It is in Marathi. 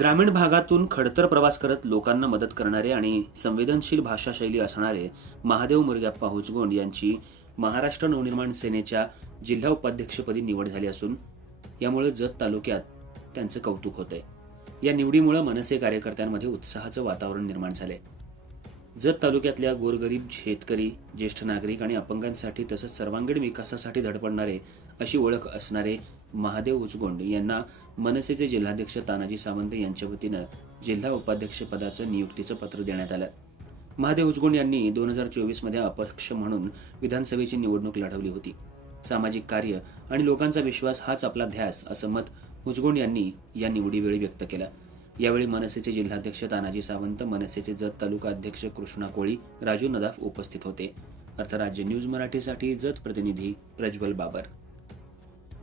ग्रामीण भागातून खडतर प्रवास करत लोकांना मदत करणारे आणि संवेदनशील भाषाशैली असणारे महादेव मुरग्याप्पा हुचगोंड यांची महाराष्ट्र नवनिर्माण सेनेच्या जिल्हा उपाध्यक्षपदी निवड झाली असून यामुळे जत तालुक्यात त्यांचं कौतुक होतंय. या निवडीमुळे मनसे कार्यकर्त्यांमध्ये उत्साहाचं वातावरण निर्माण झालंय. जत तालुक्यातल्या गोरगरीब शेतकरी ज्येष्ठ नागरिक आणि अपंगांसाठी तसंच सर्वांगीण विकासासाठी धडपडणारे अशी ओळख असणारे महादेव उचगोंड यांना मनसेचे जिल्हाध्यक्ष तानाजी सावंत यांच्या वतीनं जिल्हा उपाध्यक्षपदाचं नियुक्तीचं पत्र देण्यात आलं. महादेव उचगोंड यांनी दोन हजार चोवीसमध्ये अपक्ष म्हणून विधानसभेची निवडणूक लढवली होती. सामाजिक कार्य आणि लोकांचा विश्वास हाच आपला ध्यास असं मत उचगोंड यांनी या निवडीवेळी व्यक्त केलं. यावेळी मनसेचे जिल्हाध्यक्ष तानाजी सावंत मनसेचे जत तालुका अध्यक्ष कृष्णा कोळी राजू नदाफ उपस्थित होते. अर्थराज्य न्यूज मराठीसाठी जत प्रतिनिधी प्रज्वल बाबर.